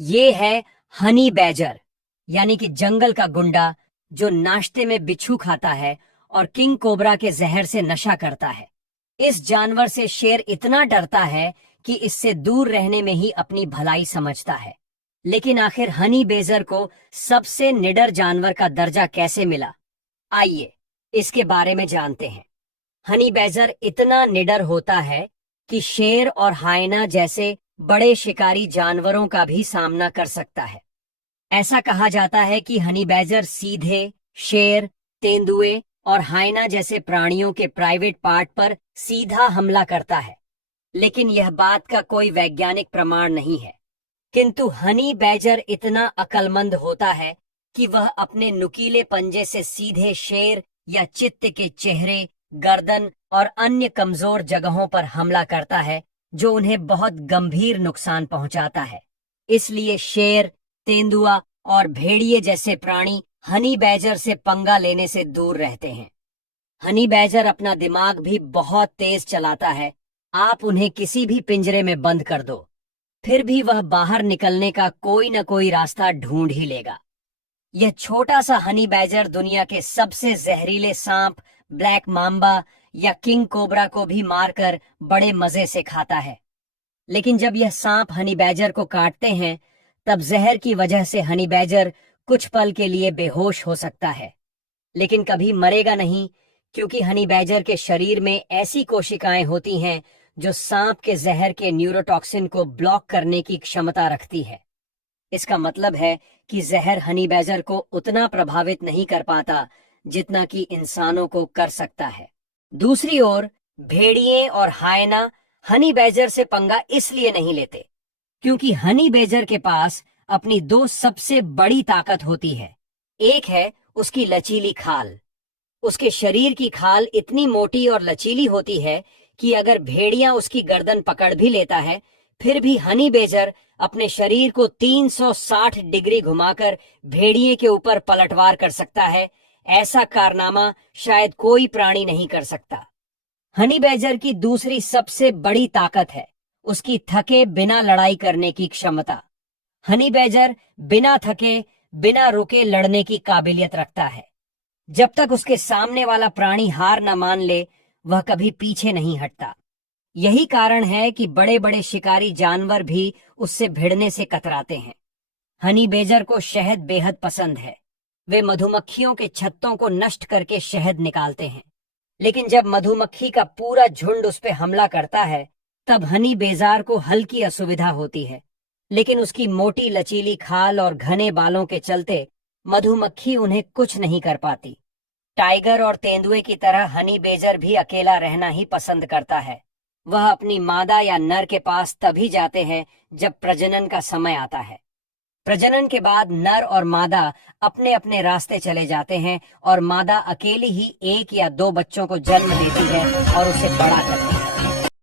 ये है honey badger, यानी कि जंगल का गुंडा जो नाश्ते में बिच्छू खाता है और किंग कोबरा के जहर से नशा करता है। इस जानवर से शेर इतना डरता है कि इससे दूर रहने में ही अपनी भलाई समझता है। लेकिन आखिर हनी बैजर को सबसे निडर जानवर का दर्जा कैसे मिला? आइए इसके बारे में जानते हैं। हनी बैजर इतना निडर होता है कि शेर और हायना जैसे बड़े शिकारी जानवरों का भी सामना कर सकता है। ऐसा कहा जाता है कि हनी बैजर सीधे शेर, तेंदुए और हायना जैसे प्राणियों के प्राइवेट पार्ट पर सीधा हमला करता है, लेकिन यह बात का कोई वैज्ञानिक प्रमाण नहीं है। किंतु हनी बैजर इतना अक्लमंद होता है कि वह अपने नुकीले पंजे से सीधे शेर या चित्ते के चेहरे, गर्दन और अन्य कमजोर जगहों पर हमला करता है, जो उन्हें बहुत गंभीर नुकसान पहुंचाता है। इसलिए शेर, तेंदुआ और भेड़िए जैसे प्राणी हनी बैजर से पंगा लेने से दूर रहते हैं। हनी बैजर अपना दिमाग भी बहुत तेज चलाता है। आप उन्हें किसी भी पिंजरे में बंद कर दो, फिर भी वह बाहर निकलने का कोई न कोई रास्ता ढूंढ ही लेगा। यह छोटा सा हनी बैजर दुनिया के सबसे जहरीले सांप, ब्लैक मांबा या किंग कोबरा को भी मारकर बड़े मजे से खाता है। लेकिन जब यह सांप हनी बैजर को काटते हैं, तब जहर की वजह से हनी बैजर कुछ पल के लिए बेहोश हो सकता है, लेकिन कभी मरेगा नहीं, क्योंकि हनी बैजर के शरीर में ऐसी कोशिकाएं होती हैं जो सांप के जहर के न्यूरोटॉक्सिन को ब्लॉक करने की क्षमता रखती है। इसका मतलब है कि जहर हनी बैजर को उतना प्रभावित नहीं कर पाता जितना कि इंसानों को कर सकता है। दूसरी ओर भेड़िए और हायना हनी बैजर से पंगा इसलिए नहीं लेते क्योंकि हनी बैजर के पास अपनी दो सबसे बड़ी ताकत होती है। एक है उसकी लचीली खाल। उसके शरीर की खाल इतनी मोटी और लचीली होती है कि अगर भेड़िया उसकी गर्दन पकड़ भी लेता है, फिर भी हनी बैजर अपने शरीर को 360 डिग्री घुमाकर भेड़िए के ऊपर पलटवार कर सकता है। ऐसा कारनामा शायद कोई प्राणी नहीं कर सकता। हनी बैजर की दूसरी सबसे बड़ी ताकत है उसकी थके बिना लड़ाई करने की क्षमता। हनी बैजर बिना थके, बिना रुके लड़ने की काबिलियत रखता है। जब तक उसके सामने वाला प्राणी हार न मान ले, वह कभी पीछे नहीं हटता। यही कारण है कि बड़े बड़े शिकारी जानवर भी उससे भिड़ने से कतराते हैं। हनी बैजर को शहद बेहद पसंद है। वे मधुमक्खियों के छत्तों को नष्ट करके शहद निकालते हैं, लेकिन जब मधुमक्खी का पूरा झुंड उस पर हमला करता है, तब हनी बैजर को हल्की असुविधा होती है, लेकिन उसकी मोटी लचीली खाल और घने बालों के चलते मधुमक्खी उन्हें कुछ नहीं कर पाती। टाइगर और तेंदुए की तरह हनी बैजर भी अकेला रहना ही पसंद करता है। वह अपनी मादा या नर के पास तभी जाते हैं जब प्रजनन का समय आता है। प्रजनन के बाद नर और मादा अपने अपने रास्ते चले जाते हैं और मादा अकेली ही 1 या 2 बच्चों को जन्म देती है और उसे बड़ा करती है।